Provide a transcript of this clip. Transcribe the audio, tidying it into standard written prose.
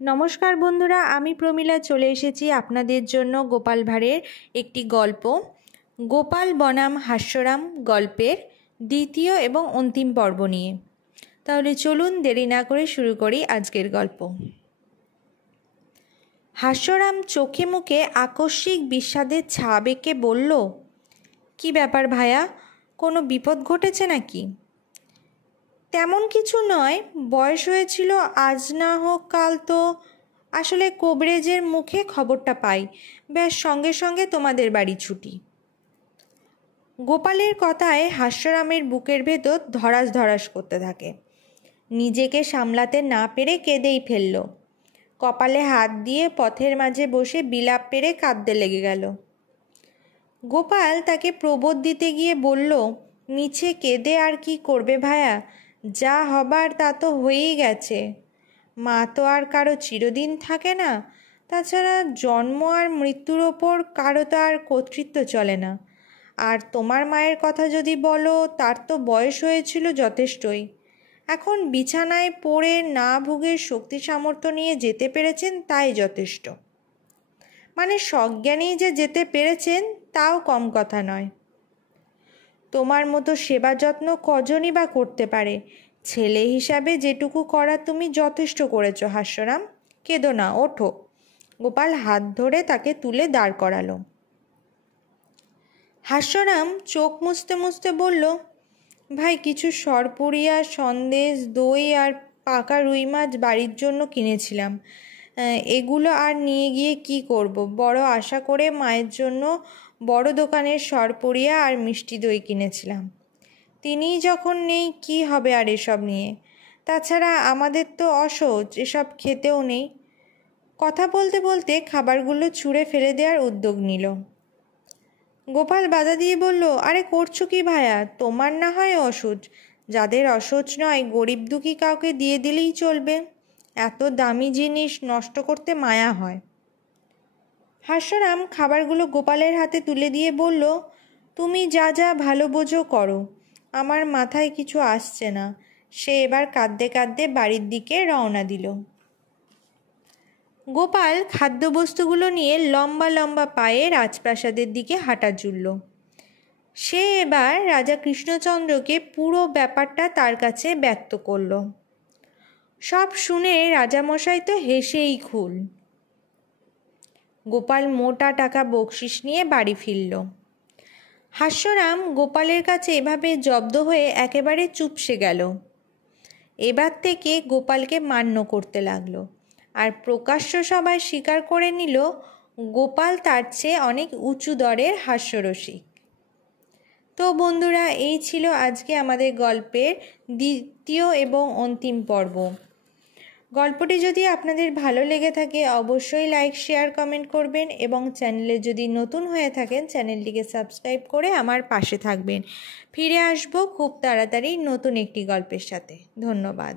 নমস্কার বন্ধুরা, আমি প্রমীলা চলে এসেছি আপনাদের জন্য গোপাল ভাঁড়ের একটি গল্প গোপাল বনাম হাস্যরাম গল্পের দ্বিতীয় এবং অন্তিম পর্ব নিয়ে। তাহলে চলুন দেরি না করে শুরু করি আজকের গল্প। হাস্যরাম চোখে মুখে আকস্মিক বিষাদের ছাপ এঁকে বলল, কি ব্যাপার ভায়া, কোনো বিপদ ঘটেছে নাকি? তেমন কিছু নয়, বয়স হয়েছিল, আজ না হোক কাল তো। আসলে কবরেজের মুখে খবরটা পাই, ব্যাস সঙ্গে সঙ্গে তোমাদের বাড়ি ছুটি। গোপালের কথায় হাস্যরামের বুকের ভেতর ধড়াস ধড়াস করতে থাকে। নিজেকে সামলাতে না পেরে কেঁদেই ফেলল। কপালে হাত দিয়ে পথের মাঝে বসে বিলাপ পেরে কাঁদতে লেগে গেল। গোপাল তাকে প্রবোধ দিতে গিয়ে বলল, মিছে কেঁদে আর কি করবে ভায়া, যা হবার তা তো হয়েই গেছে। মা তো আর কারো চিরদিন থাকে না, তাছাড়া জন্ম আর মৃত্যুর ওপর কারো তো আর কর্তৃত্ব চলে না। আর তোমার মায়ের কথা যদি বলো, তার তো বয়স হয়েছিল যথেষ্টই। এখন বিছানায় পড়ে না ভুগে শক্তি সামর্থ্য নিয়ে যেতে পেরেছেন, তাই যথেষ্ট। মানে সজ্ঞানেই যে যেতে পেরেছেন, তাও কম কথা নয়। তোমার মতো সেবা যত্ন কজনই বা করতে পারে? ছেলে হিসাবে যেটুকু করা তুমি যথেষ্ট করেছো হাস্যরাম, কেঁদো না, ওঠো। গোপাল হাত ধরে তাকে তুলে দাঁড় করালো। হাস্যরাম চোখ মুছতে মুছতে বলল, ভাই, কিছু সরপুরিয়া, সন্দেশ, দই আর পাকা রুই মাছ বাড়ির জন্য কিনেছিলাম। এগুলো আর নিয়ে গিয়ে কি করব? বড় আশা করে মায়ের জন্য বড় দোকানের সরপুরিয়া আর মিষ্টি দই কিনেছিলাম। তিনিই যখন নেই, কি হবে আর এসব নিয়ে? তাছাড়া আমাদের তো অসহজ, এসব খেতেও নেই। কথা বলতে বলতে খাবারগুলো ছুঁড়ে ফেলে দেওয়ার উদ্যোগ নিল। গোপাল বাধা দিয়ে বলল, আরে করছো কি ভায়া? তোমার না হয় অসহজ, যাদের অসহজ নয় গরিব দুঃখী কাউকে দিয়ে দিলেই চলবে। এত দামি জিনিস নষ্ট করতে মায়া হয়। হাস্যরাম খাবারগুলো গোপালের হাতে তুলে দিয়ে বলল, তুমি যা যা ভালো বোঝো করো, আমার মাথায় কিছু আসছে না। সে এবার কাঁদতে কাঁদতে বাড়ির দিকে রওনা দিল। গোপাল খাদ্যবস্তুগুলো নিয়ে লম্বা লম্বা পায়ে রাজপ্রাসাদের দিকে হাঁটা জুড়ল। সে এবার রাজা কৃষ্ণচন্দ্রকে পুরো ব্যাপারটা তার কাছে ব্যক্ত করল। সব শুনে রাজামশাই তো হেসেই খুল। গোপাল মোটা টাকা বকশিস নিয়ে বাড়ি ফিরল। হাস্যরাম গোপালের কাছে এভাবে জব্দ হয়ে একেবারে চুপসে গেল। এবার থেকে গোপালকে মান্য করতে লাগলো, আর প্রকাশ্য সবাই স্বীকার করে নিল গোপাল তার চেয়ে অনেক উঁচু দরের হাস্যরসিক। তো বন্ধুরা, এই ছিল আজকে আমাদের গল্পের দ্বিতীয় এবং অন্তিম পর্ব। গল্পটি যদি আপনাদের ভালো লেগে থাকে অবশ্যই লাইক, শেয়ার, কমেন্ট করবেন এবং চ্যানেলে যদি নতুন হয়ে থাকেন চ্যানেলটিকে সাবস্ক্রাইব করে আমার পাশে থাকবেন। ফিরে আসবো খুব তাড়াতাড়ি নতুন একটি গল্পের সাথে। ধন্যবাদ।